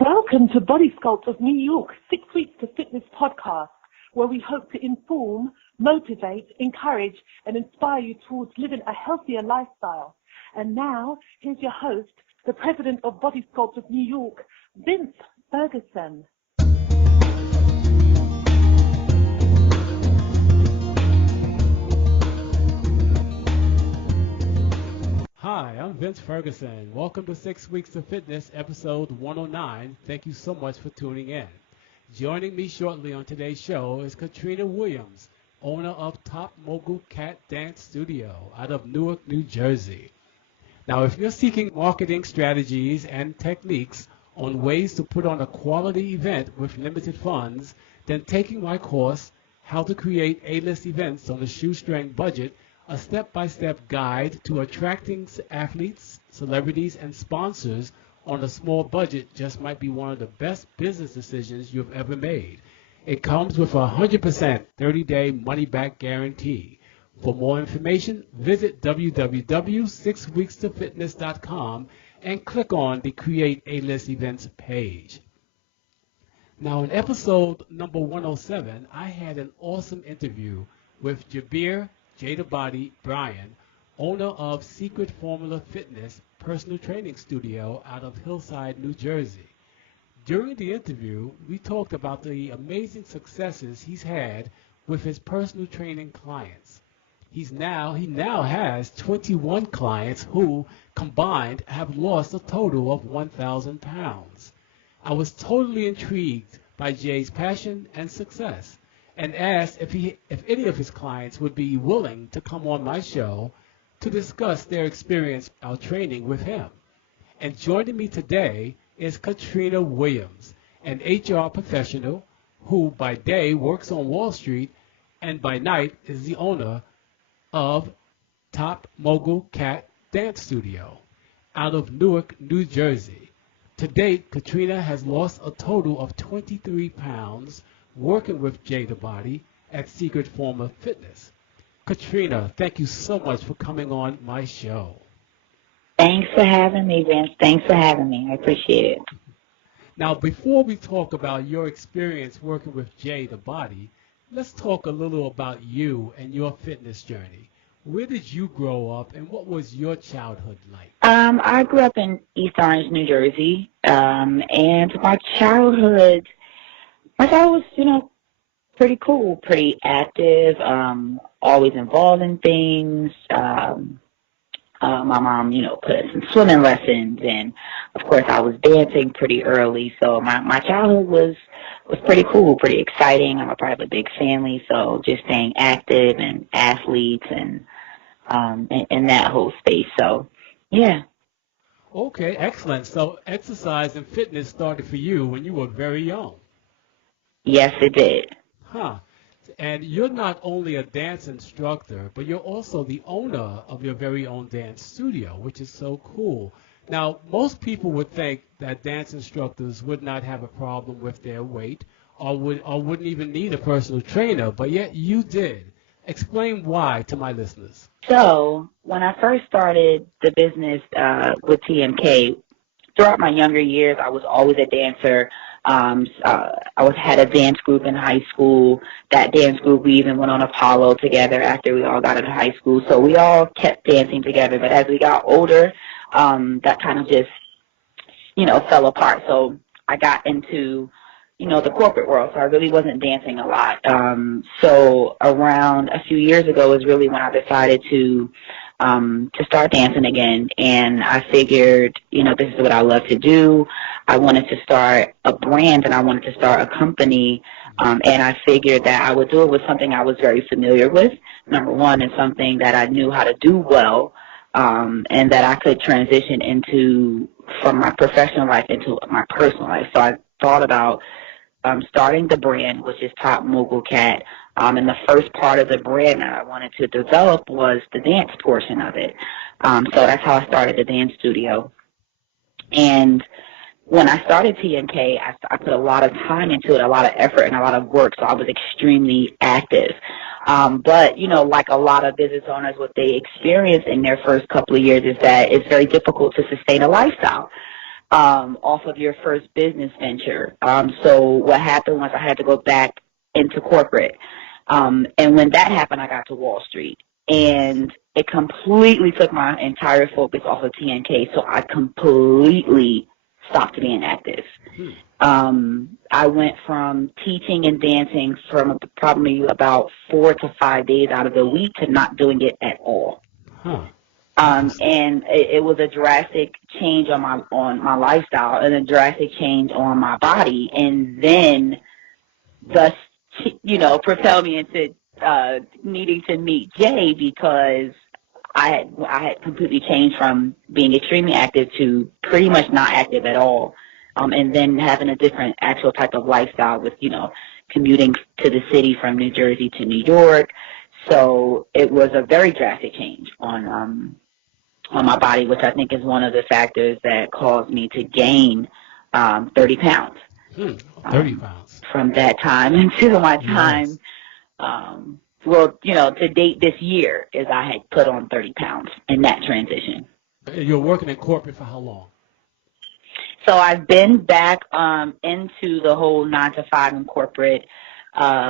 Welcome to Body Sculpt of New York, 6 Weeks to Fitness podcast, where we hope to inform, motivate, encourage, and inspire you towards living a healthier lifestyle. And now, here's your host, the president of Body Sculpt of New York, Vince Ferguson. Hi, I'm Vince Ferguson. Welcome to 6 Weeks to Fitness, episode 109. Thank you so much for tuning in. Joining me shortly on today's show is Katrina Williams, owner of Mogul Kat Dance Studio out of Newark, New Jersey. Now, if you're seeking marketing strategies and techniques on ways to put on a quality event with limited funds, then taking my course, How to Create A-List Events on a Shoestring Budget, a step-by-step guide to attracting athletes, celebrities, and sponsors on a small budget just might be one of the best business decisions you've ever made. It comes with a 100% 30-day money-back guarantee. For more information, visit www.6weekstofitness.com and click on the Create A-List Events page. Now, in episode number 107, I had an awesome interview with Jabir, JayTheBody, Bryan, owner of Secret Formula Fitness personal training studio out of Hillside, New Jersey. During the interview, we talked about the amazing successes he's had with his personal training clients. He now has 21 clients who, combined, have lost a total of 1,000 pounds. I was totally intrigued by Jay's passion and success, and asked if any of his clients would be willing to come on my show to discuss their experience out training with him. And joining me today is Katrina Williams, an HR professional who by day works on Wall Street and by night is the owner of Mogul Kat Dance Studio out of Newark, New Jersey. To date, Katrina has lost a total of 23 pounds working with JayTheBody at Secret Formula Fitness. Katrina, thank you so much for coming on my show. Thanks for having me, Vince. Thanks for having me. I appreciate it. Now, before we talk about your experience working with JayTheBody, let's talk a little about you and your fitness journey. Where did you grow up, and what was your childhood like? I grew up in East Orange, New Jersey, and my childhood was, pretty cool, pretty active, always involved in things. My mom, put us in swimming lessons, and of course I was dancing pretty early. So my childhood was pretty cool, pretty exciting. I'm a part of a big family, so just staying active and athletes and in that whole space. So, yeah. Okay, excellent. So exercise and fitness started for you when you were very young. Yes, it did. Huh. And you're not only a dance instructor, but you're also the owner of your very own dance studio, which is so cool. Now, most people would think that dance instructors would not have a problem with their weight or wouldn't even need a personal trainer, but yet you did. Explain why to my listeners. So, when I first started the business with TMK, throughout my younger years, I was always a dancer. I had a dance group in high school. That dance group, we even went on Apollo together after we all got into high school. So we all kept dancing together. But as we got older, that kind of just, fell apart. So I got into, the corporate world. So I really wasn't dancing a lot. So around a few years ago is really when I decided to start dancing again. And I figured, this is what I love to do. I wanted to start a brand and I wanted to start a company. And I figured that I would do it with something I was very familiar with, number one, and something that I knew how to do well, and that I could transition from my professional life into my personal life. So I thought about starting the brand, which is Mogul Kat. And the first part of the brand that I wanted to develop was the dance portion of it. So that's how I started the dance studio. And when I started TMK, I put a lot of time into it, a lot of effort and a lot of work, so I was extremely active. But, like a lot of business owners, what they experience in their first couple of years is that it's very difficult to sustain a lifestyle. off of your first business venture. So what happened was I had to go back into corporate. And when that happened, I got to Wall Street. And it completely took my entire focus off of TMK, so I completely stopped being active. I went from teaching and dancing from probably about 4 to 5 days out of the week to not doing it at all. And it was a drastic change on my lifestyle and a drastic change on my body, and then thus, propelled me into needing to meet Jay, because I had completely changed from being extremely active to pretty much not active at all, and then having a different actual type of lifestyle with commuting to the city from New Jersey to New York. So it was a very drastic change on my body, which I think is one of the factors that caused me to gain 30 pounds. 30 pounds. From that time until my time, to date this year, is I had put on 30 pounds in that transition. You're working in corporate for how long? So I've been back into the whole 9 to 5 in corporate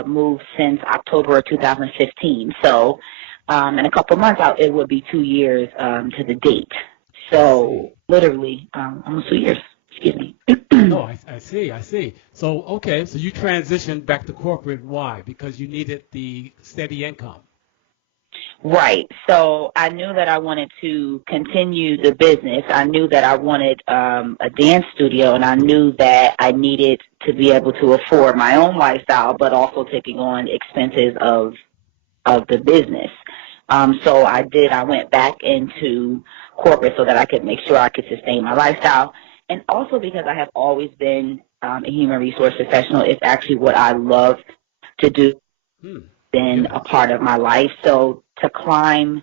move since October of 2015. So in a couple of months out, it would be 2 years to the date. So literally almost 2 years. Excuse me. No, I see. So, okay, so you transitioned back to corporate. Why? Because you needed the steady income. Right. So I knew that I wanted to continue the business. I knew that I wanted a dance studio, and I knew that I needed to be able to afford my own lifestyle, but also taking on expenses of the business. So I went back into corporate so that I could make sure I could sustain my lifestyle. And also because I have always been a human resource professional. It's actually what I love to do. Been a part of my life. So to climb,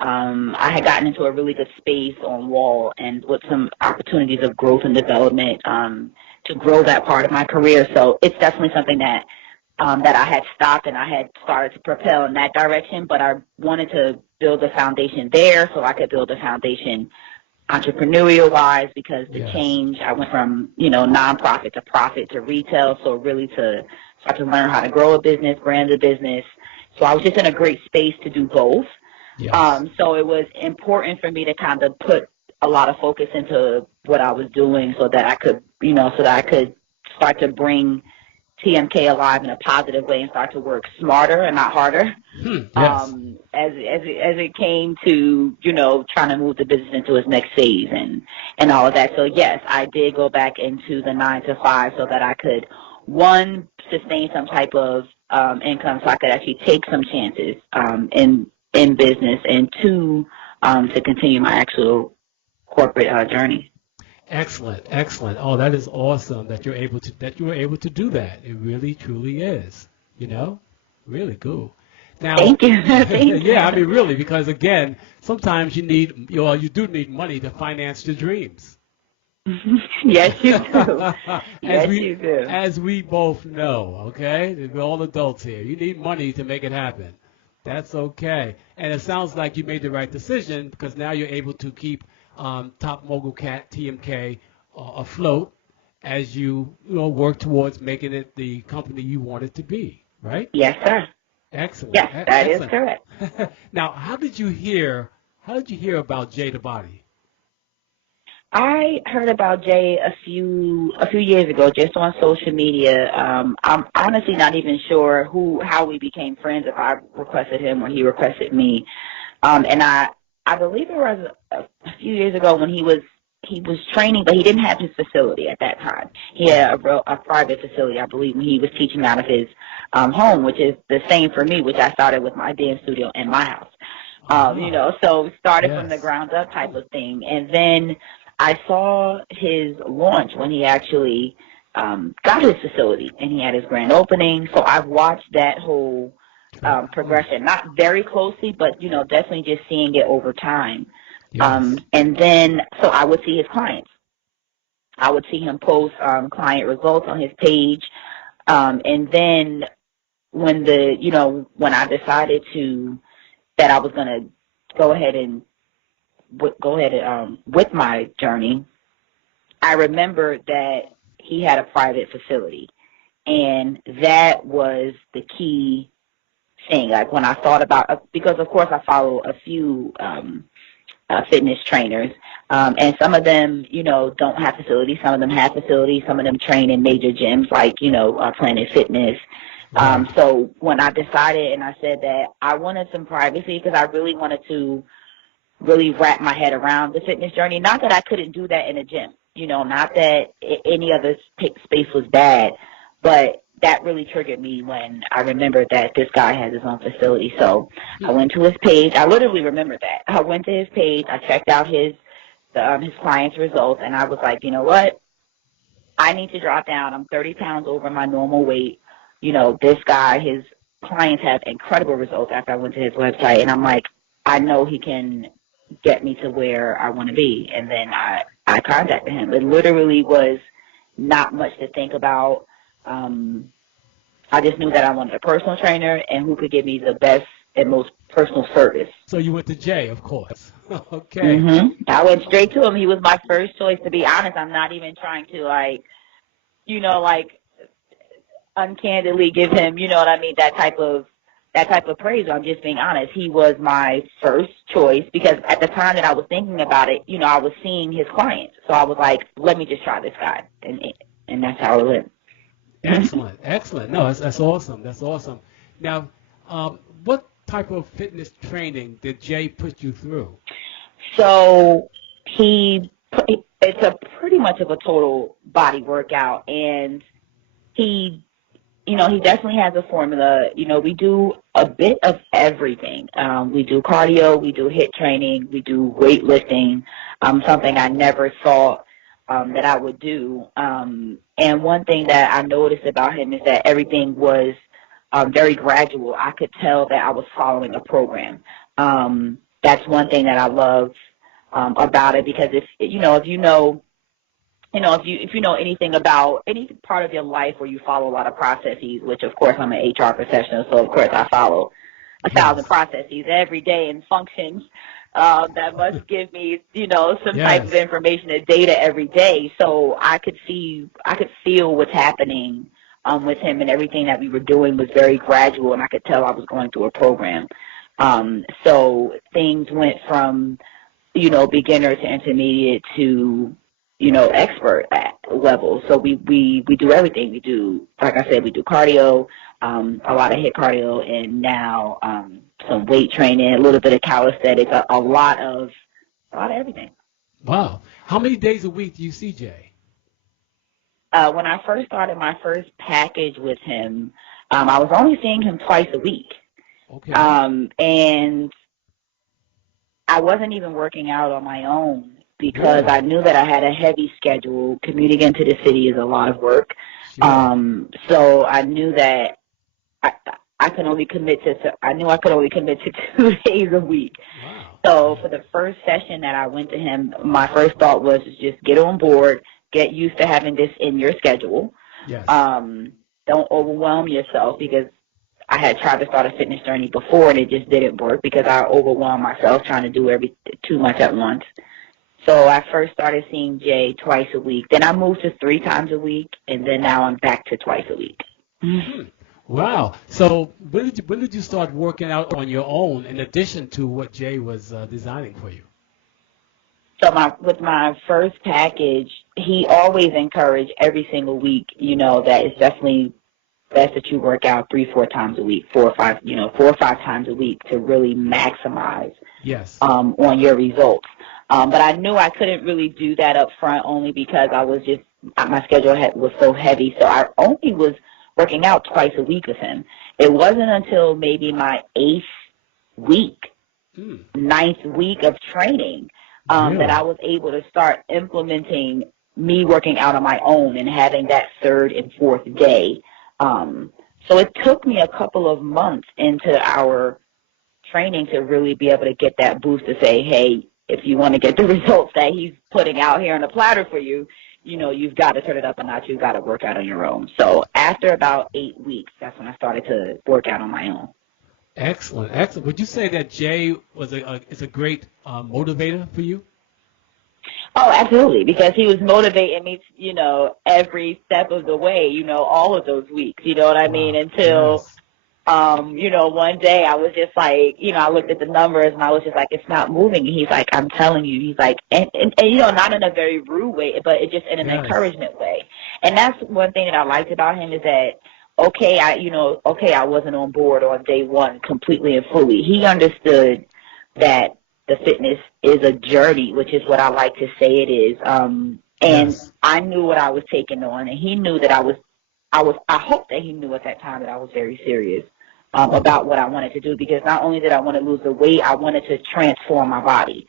I had gotten into a really good space on Wall, and with some opportunities of growth and development to grow that part of my career. So it's definitely something that I had stopped, and I had started to propel in that direction, but I wanted to build a foundation there so I could build a foundation entrepreneurial-wise, because the change, I went from, nonprofit to profit to retail, so really to start to learn how to grow a business, brand a business. So I was just in a great space to do both. So it was important for me to kind of put a lot of focus into what I was doing so that I could, start to bring TMK alive in a positive way and start to work smarter and not harder. As it came to, trying to move the business into its next phase and all of that. So yes, I did go back into the 9 to 5 so that I could, one, sustain some type of income so I could actually take some chances in business, and two, to continue my actual corporate journey. Excellent. Oh, that is awesome that you were able to do that. It really, truly is. Really cool. Now, thank you. Yeah, I mean, really, because again, sometimes you do need money to finance your dreams. Yes, you do. You do. As we both know, okay? We're all adults here. You need money to make it happen. That's okay. And it sounds like you made the right decision, because now you're able to keep Top Mogul Kat, TMK, afloat as you work towards making it the company you want it to be, right? Yes, sir. Excellent. Yes, that is correct. Now, how did you hear about JayTheBody? I heard about Jay a few years ago, just on social media. I'm honestly not even sure how we became friends, if I requested him or he requested me. And I believe it was a few years ago when he was training, but he didn't have his facility at that time. He had a private facility, I believe, when he was teaching out of his home, which is the same for me, which I started with my dance studio in my house. So started from the ground up type of thing. And then I saw his launch when he actually got his facility and he had his grand opening. So I've watched that whole progression, not very closely, but, definitely just seeing it over time. And then, so I would see his clients. I would see him post client results on his page. And then when I decided that I was going to go ahead with my journey, I remember that he had a private facility, and that was the key thing. Like when I thought about, because of course I follow a few fitness trainers, and some of them, don't have facilities. Some of them have facilities. Some of them train in major gyms like, Planet Fitness. Right. So when I decided and I said that I wanted some privacy because I really wanted to really wrap my head around the fitness journey. Not that I couldn't do that in a gym, not that any other space was bad, but that really triggered me when I remembered that this guy has his own facility. So I went to his page. I literally remember that. I went to his page. I checked out his clients' results, and I was like, you know what? I need to drop down. I'm 30 pounds over my normal weight. This guy, his clients have incredible results after I went to his website, and I'm like, I know he can get me to where I want to be. And then I contacted him. It literally was not much to think about. I just knew that I wanted a personal trainer and who could give me the best and most personal service. So you went to Jay, of course. Okay. Mm-hmm. I went straight to him. He was my first choice. To be honest, I'm not even trying to uncandidly give him, that type of praise. I'm just being honest. He was my first choice because at the time that I was thinking about it, I was seeing his clients. So I was like, let me just try this guy. And that's how it went. Excellent, excellent. No, that's awesome. That's awesome. Now, what type of fitness training did Jay put you through? So it's a pretty much of a total body workout, and he definitely has a formula. We do a bit of everything. We do cardio, we do HIIT training, we do weightlifting, something I never thought that I would do. And one thing that I noticed about him is that everything was very gradual. I could tell that I was following a program. That's one thing that I love about it, because if you know anything about any part of your life where you follow a lot of processes, which of course I'm an HR professional, so of course I follow 1,000 processes every day and functions that must give me, some type of information and data every day. So I could feel what's happening with him, and everything that we were doing was very gradual, and I could tell I was going through a program. So things went from, beginner to intermediate to, expert level. So we do everything. We do, like I said, we do cardio, a lot of HIIT cardio, and now some weight training, a little bit of calisthenics, a lot of everything. Wow. How many days a week do you see Jay? When I first started my first package with him, I was only seeing him twice a week. Okay. And I wasn't even working out on my own because I knew that I had a heavy schedule. Commuting into the city is a lot of work. Sure. So I knew that I could only commit to 2 days a week. Wow. So for the first session that I went to him, my first thought was just get on board, get used to having this in your schedule. Yes. Don't overwhelm yourself, because I had tried to start a fitness journey before and it just didn't work because I overwhelmed myself trying to do too much at once. So I first started seeing Jay twice a week. Then I moved to 3 times a week, and then now I'm back to twice a week. Mm-hmm. Wow. So when did you start working out on your own in addition to what Jay was designing for you? So with my first package, he always encouraged every single week, that it's definitely best that you work out 3-4 times a week, 4 or 5 times a week to really maximize on your results. But I knew I couldn't really do that up front only because my schedule was so heavy. So I only was working out twice a week with him. It wasn't until maybe my 8th week, 9th week of training that I was able to start implementing me working out on my own and having that 3rd and 4th day. So it took me a couple of months into our training to really be able to get that boost to say, hey, if you want to get the results that he's putting out here on the platter for you, you've got to turn it up a notch. You've got to work out on your own. So after about 8 weeks, that's when I started to work out on my own. Excellent, excellent. Would you say that Jay is a great motivator for you? Oh, absolutely, because he was motivating me, every step of the way, all of those weeks, you know what I mean, Wow. until, Yes. one day I was just like, I looked at the numbers and I was just like, it's not moving. And he's like, I'm telling you, he's like, and not in a very rude way, but it just in an Yes. encouragement way. And that's one thing that I liked about him is that, I wasn't on board on day one completely and fully. He understood that the fitness is a journey, which is what I like to say it is. And Yes. I knew what I was taking on, and he knew that I hope that he knew at that time that I was very serious about what I wanted to do, because not only did I want to lose the weight, I wanted to transform my body.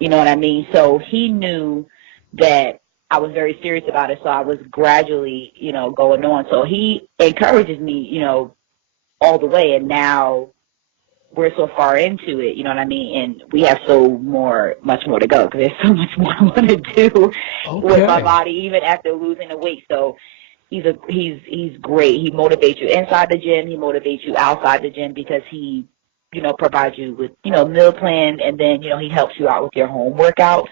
You know what I mean? So he knew that I was very serious about it, so I was gradually, going on. So he encourages me, all the way, and now we're so far into it, you know what I mean? And we have much more to go, because there's so much more I want to do with my Okay. body, even after losing the weight. So he's great. He motivates you inside the gym. He motivates you outside the gym, because he, provides you with, meal plan, and then, he helps you out with your home workouts.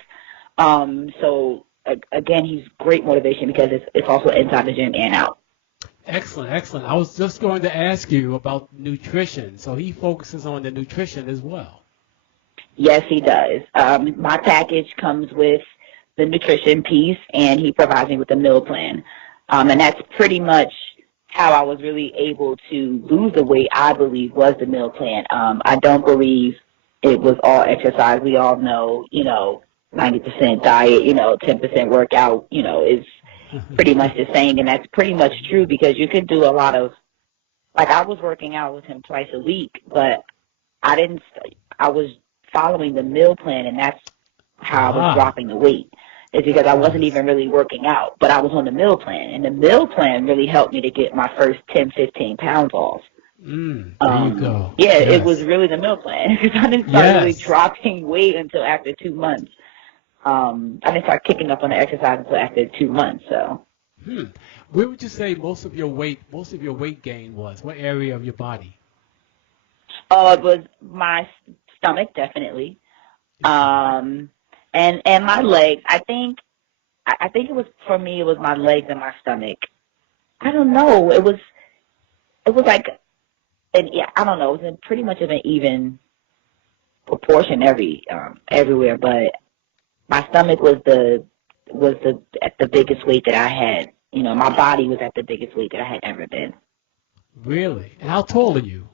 So again, he's great motivation, because it's also inside the gym and out. Excellent, excellent. I was just going to ask you about nutrition. So he focuses on the nutrition as well. Yes, he does. My package comes with the nutrition piece, and he provides me with the meal plan. And that's pretty much how I was really able to lose the weight, I believe, was the meal plan. I don't believe it was all exercise. We all know, 90% diet, 10% workout, is pretty much the same. And that's pretty much true, because you could do a lot of, like, I was working out with him twice a week, but I was following the meal plan, and that's how I was Ah, dropping the weight. It's because I wasn't yes. even really working out, but I was on the meal plan, and the meal plan really helped me to get my first 10, 15 pounds off. There you go. Yeah, it was Yes. really the meal plan, because I didn't start really Yes. dropping weight until after 2 months. I didn't start kicking up on the exercise until after 2 months. So, Hmm. Where would you say most of your weight gain was? What area of your body? it was my stomach, definitely, Your stomach. and my legs. I think it was, for me, it was my legs and my stomach. I don't know. It was like, yeah, I don't know. It was in pretty much of an even proportion everywhere, but my stomach was at the biggest weight that I had. My body was at the biggest weight that I had ever been. Really? And how tall are you?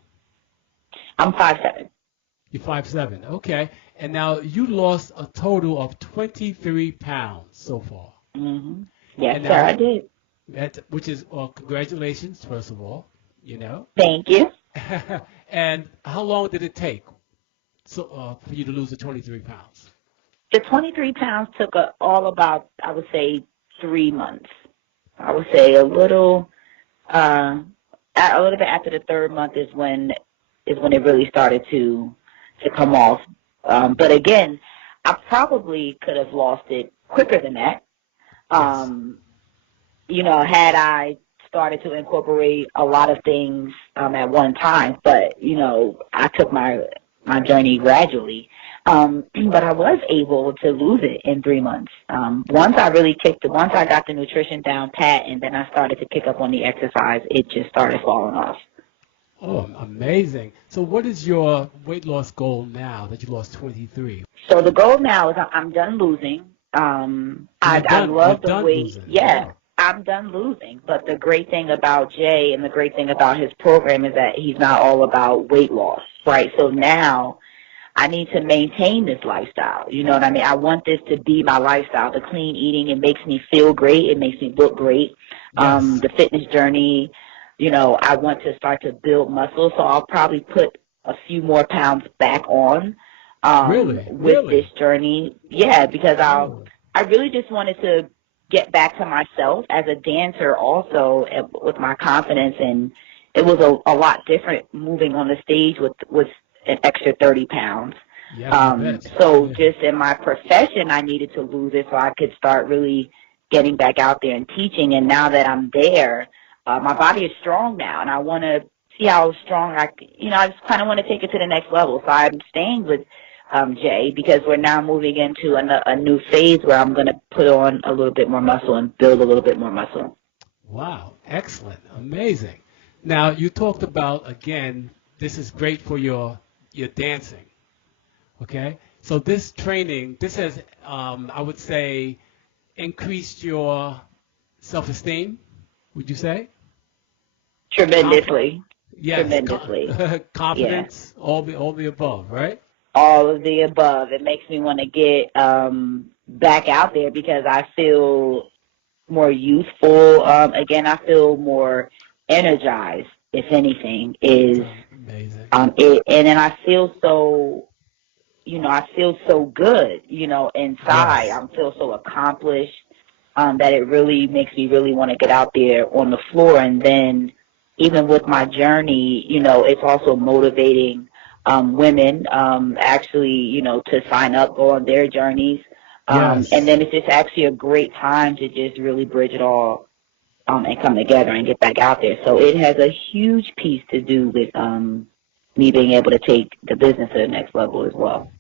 I'm 5'7". You're 5'7". Okay. And now you lost a total of 23 pounds so far. Mm-hmm. Yes, And sir, I now, did. which is, well, congratulations, first of all, you know. Thank you. And how long did it take for you to lose the 23 pounds? The 23 pounds took all about, I would say, 3 months. I would say uh, a little bit after the third month is when it really started to come off. But again, I probably could have lost it quicker than that. Yes. Um, had I started to incorporate a lot of things at one time, but I took my journey gradually. But I was able to lose it in 3 months. Once I got the nutrition down pat, and then I started to kick up on the exercise, it just started falling off. Oh, amazing. So what is your weight loss goal now that you lost 23? So the goal now is I'm done losing. Oh, I you're love the done weight. losing. Yeah, Oh, I'm done losing. But the great thing about Jay and the great thing about his program is that he's not all about weight loss, right? So now I need to maintain this lifestyle. You know what I mean? I want this to be my lifestyle. The clean eating, it makes me feel great. It makes me look great. yes. The fitness journey, I want to start to build muscle, so I'll probably put a few more pounds back on Really? with this Really? journey. Yeah, because Oh, I really just wanted to get back to myself as a dancer also, with my confidence, and it was a lot different moving on the stage with an extra 30 pounds. yes, I bet. So Yeah. just in my profession, I needed to lose it so I could start really getting back out there and teaching. And now that I'm there, my body is strong now, and I want to see how strong I just kind of want to take it to the next level. So I'm staying with Jay, because we're now moving into a new phase where I'm going to put on a little bit more muscle and build a little bit more muscle. Wow, excellent, amazing. Now, you talked about, again, this is great for your dancing, okay? So this training, this has, I would say, increased your self-esteem, would you say? Tremendously. Yes, Tremendously. confidence, Yeah. all the above, right? All of the above. It makes me want to get back out there because I feel more youthful. Again, I feel more energized, if anything, is Amazing. and then I feel so, I feel so good, inside. Yes. I feel so accomplished that it really makes me really want to get out there on the floor. And then even with my journey, it's also motivating women actually, to sign up, go on their journeys. Yes. And then it's just actually a great time to just really bridge it all and come together and get back out there. So it has a huge piece to do with me being able to take the business to the next level as well.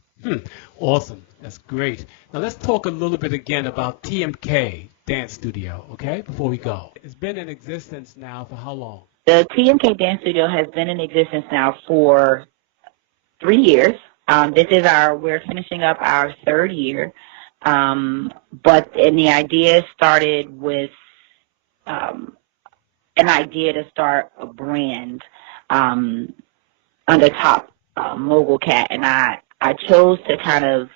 Awesome. That's great. Now let's talk a little bit again about TMK Dance Studio, okay, before we go. It's been in existence now for how long? The TMK Dance Studio has been in existence now for 3 years. We're finishing up our third year. But the idea started with an idea to start a brand under top Mogul Kat, and I chose to kind of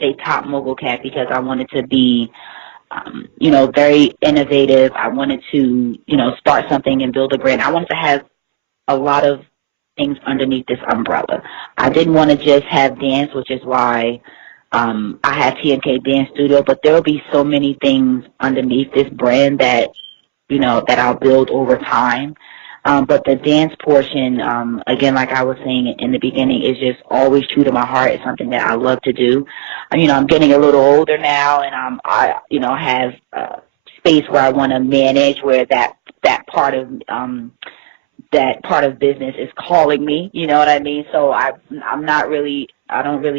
say top Mogul Kat because I wanted to be, very innovative. I wanted to, start something and build a brand. I wanted to have a lot of things underneath this umbrella. I didn't want to just have dance, which is why I have TMK Dance Studio, but there will be so many things underneath this brand that, that I'll build over time. But the dance portion, again, like I was saying in the beginning, is just always true to my heart. It's something that I love to do. I'm getting a little older now, and I have space where I want to manage, where that part of business is calling me. You know what I mean? So I don't really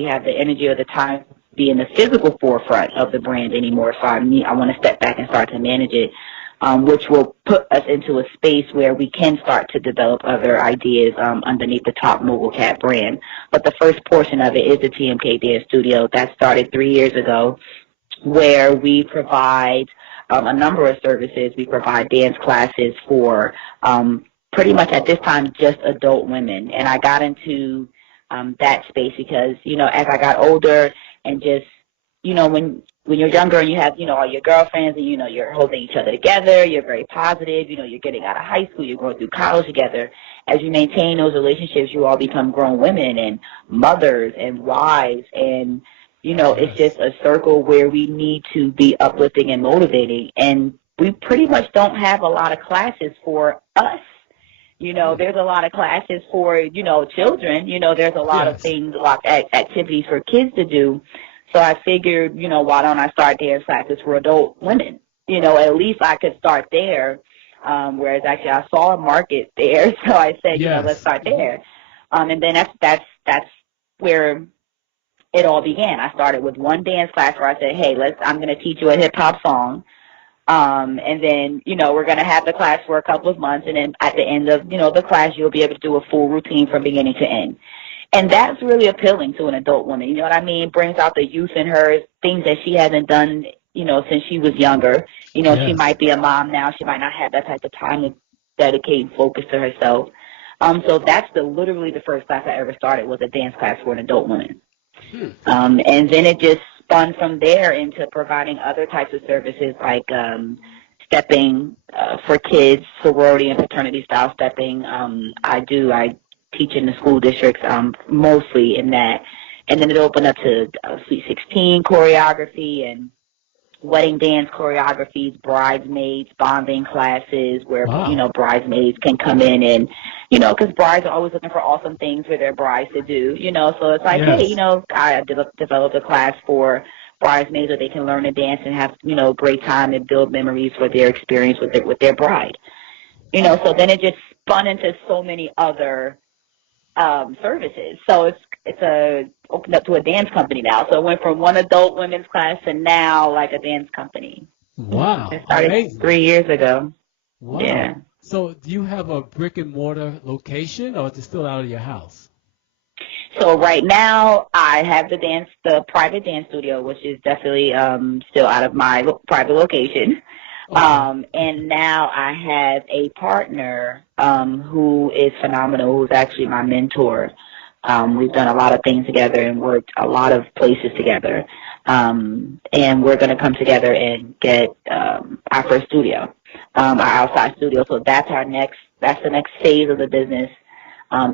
have the energy or the time to be in the physical forefront of the brand anymore. So I want to step back and start to manage it. Which will put us into a space where we can start to develop other ideas underneath the top Mogul Kat brand. But the first portion of it is the TMK Dance Studio. That started 3 years ago, where we provide a number of services. We provide dance classes for pretty much at this time just adult women. And I got into that space because, as I got older and just, when you're younger and you have, all your girlfriends and, you're holding each other together, you're very positive, you're getting out of high school, you're going through college together. As you maintain those relationships, you all become grown women and mothers and wives. And, it's just a circle where we need to be uplifting and motivating. And we pretty much don't have a lot of classes for us. There's a lot of classes for, children. There's a lot of things, a lot of activities for kids to do. So I figured, why don't I start dance classes for adult women? At least I could start there. Whereas actually I saw a market there, so I said, let's start there. And then that's where it all began. I started with one dance class where I said, hey, I'm going to teach you a hip hop song. And then, we're going to have the class for a couple of months. And then at the end of, the class, you'll be able to do a full routine from beginning to end. And that's really appealing to an adult woman. You know what I mean? It brings out the youth in her, things that she hasn't done, since she was younger. She might be a mom now. She might not have that type of time to dedicate and focus to herself. So that's literally the first class I ever started was a dance class for an adult woman. And then it just spun from there into providing other types of services like stepping for kids, sorority and fraternity style stepping. I teach in the school districts mostly in that. And then it opened up to Sweet 16 choreography and wedding dance choreographies, bridesmaids, bonding classes where, bridesmaids can come in and, because brides are always looking for awesome things for their brides to do, so it's like, hey, I developed a class for bridesmaids where they can learn to dance and have, great time and build memories for their experience with their bride. So then it just spun into so many other services. So opened up to a dance company now. So it went from one adult women's class to now like a dance company. Wow. It started Amazing. 3 years ago. Wow. Yeah. So do you have a brick and mortar location, or is it still out of your house? So right now I have the private dance studio, which is definitely still out of my private location. Okay. And now I have a partner who is phenomenal, who's actually my mentor. We've done a lot of things together and worked a lot of places together. And we're going to come together and get our first studio, our outside studio. So that's the next phase of the business,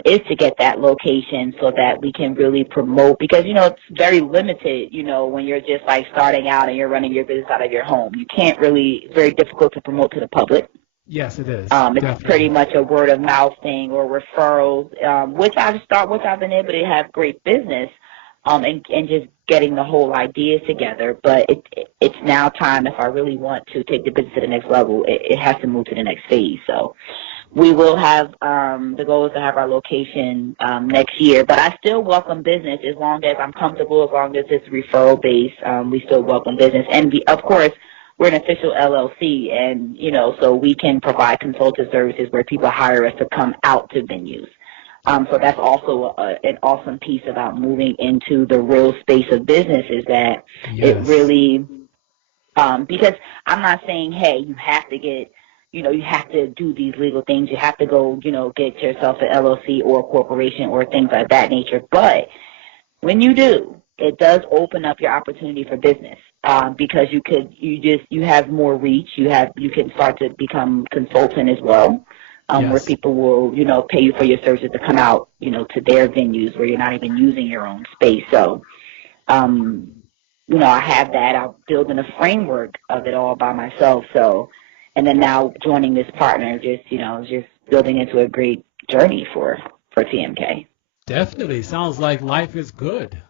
is to get that location so that we can really promote, because, it's very limited, when you're just like starting out and you're running your business out of your home. It's very difficult to promote to the public. Yes, it is. It's pretty much a word of mouth thing or referrals, which I've been able to have great business, and just getting the whole ideas together. But it's now time, if I really want to take the business to the next level, it has to move to the next phase. So we will have, the goal is to have our location next year. But I still welcome business as long as I'm comfortable, as long as it's referral based. We still welcome business. And of course, we're an official LLC, and, so we can provide consultative services where people hire us to come out to venues. So that's also an awesome piece about moving into the real space of business, is that Yes. it really, because I'm not saying, hey, you have to get, you have to do these legal things. You have to go, get yourself an LLC or a corporation or things of that nature. But when you do, it does open up your opportunity for business, because you have more reach. You can start to become consultant as well, where Yes. people will, pay you for your services to come out, to their venues where you're not even using your own space. So, I have that. I'm building a framework of it all by myself. So, and then now joining this partner, just building into a great journey for TMK. Definitely. Sounds like life is good.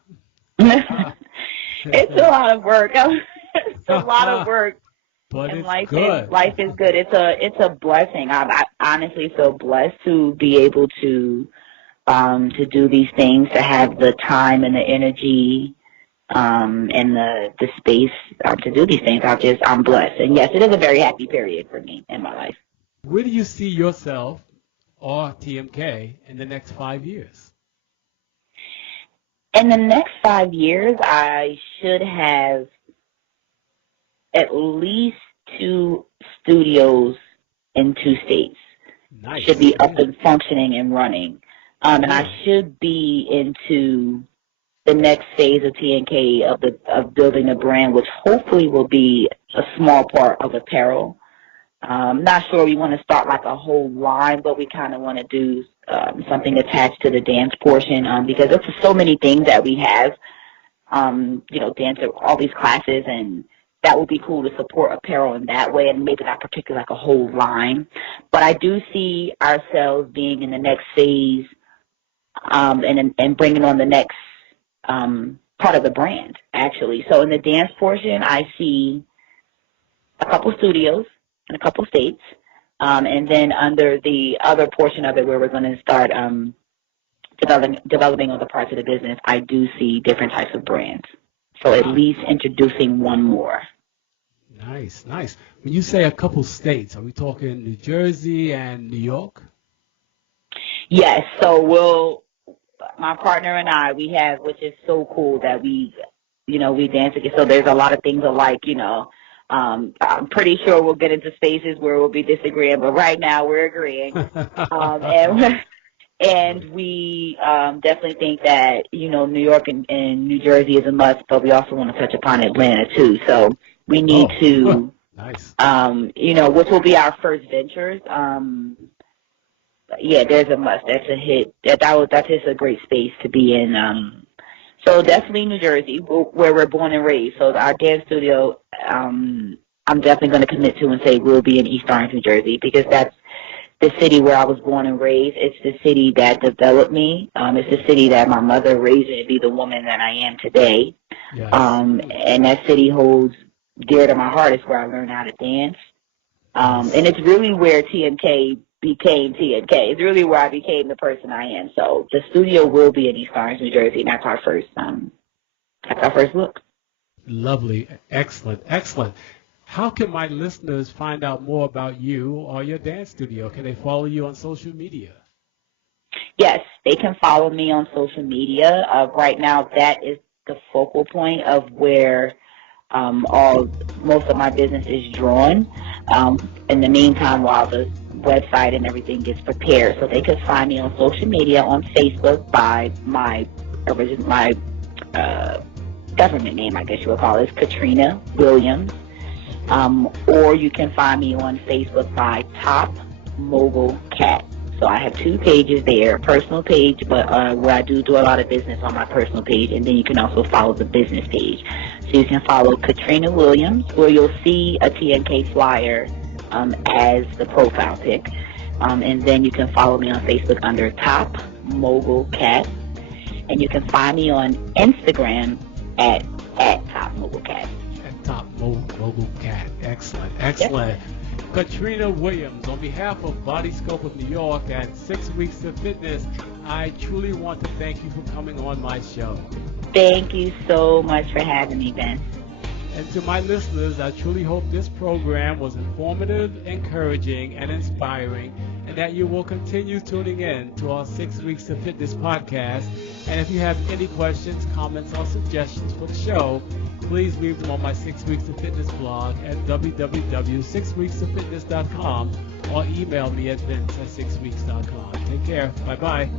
It's a lot of work. It's a lot of work. But And it's life good. is good. It's a blessing. I honestly feel blessed to be able to do these things, to have the time and the energy, and the space to do these things. I'm blessed. And yes, it is a very happy period for me in my life. Where do you see yourself or TMK in the next 5 years? In the next 5 years, I should have at least 2 studios in 2 states. Nice. Should be up and functioning and running. And I should be into the next phase of TNK of building a brand, which hopefully will be a small part of apparel. Not sure we want to start like a whole line, but we kind of want to do something attached to the dance portion, because there's so many things that we have, dance, all these classes, and that would be cool to support apparel in that way, and maybe not particularly like a whole line. But I do see ourselves being in the next phase, and bringing on the next part of the brand, actually. So in the dance portion, I see a couple studios in a couple states, and then under the other portion of it where we're going to start developing other parts of the business, I do see different types of brands. So at least introducing one more. Nice, nice. When you say a couple states, are we talking New Jersey and New York? Yes. So my partner and I, we have, which is so cool that we dance together. So there's a lot of things alike, I'm pretty sure we'll get into spaces where we'll be disagreeing, but right now we're agreeing. And we definitely think that, New York and New Jersey is a must, but we also want to touch upon Atlanta too. So we need to, nice. Which will be our first ventures. Yeah, there's a must. That's a hit. That's just a great space to be in. So definitely New Jersey, where we're born and raised. So our dance studio, I'm definitely going to commit to and say we'll be in East Orange, New Jersey, because that's the city where I was born and raised. It's the city that developed me. It's the city that my mother raised me to be the woman that I am today. Yes. And that city holds dear to my heart. It's where I learned how to dance. And it's really where TMK became TMK. It's really where I became the person I am. So the studio will be in East Orange, New Jersey, and that's our first look. Lovely. Excellent. Excellent. How can my listeners find out more about you or your dance studio? Can they follow you on social media? Yes, they can follow me on social media. Right now, that is the focal point of where most of my business is drawn. In the meantime, while the website and everything gets prepared, so they can find me on social media, on Facebook by my government name, I guess you would call it, Katrina Williams. Or you can find me on Facebook by Top Mogul Kat. So I have 2 pages there, personal page, but where I do a lot of business on my personal page, and then you can also follow the business page. So you can follow Katrina Williams, where you'll see a TMK flyer as the profile pic. And then you can follow me on Facebook under Top Mogul Kat. And you can find me on Instagram at Top Mogul Kat. Top Mogul Kat. Excellent. Excellent. Yep. Katrina Williams, on behalf of Body Scope of New York and 6 Weeks of Fitness, I truly want to thank you for coming on my show. Thank you so much for having me, Ben. And to my listeners, I truly hope this program was informative, encouraging, and inspiring, and that you will continue tuning in to our 6 Weeks of Fitness podcast. And if you have any questions, comments, or suggestions for the show, please leave them on my 6 Weeks of Fitness blog at www.6weeksoffitness.com or email me at vince@6weeks.com. Take care. Bye-bye.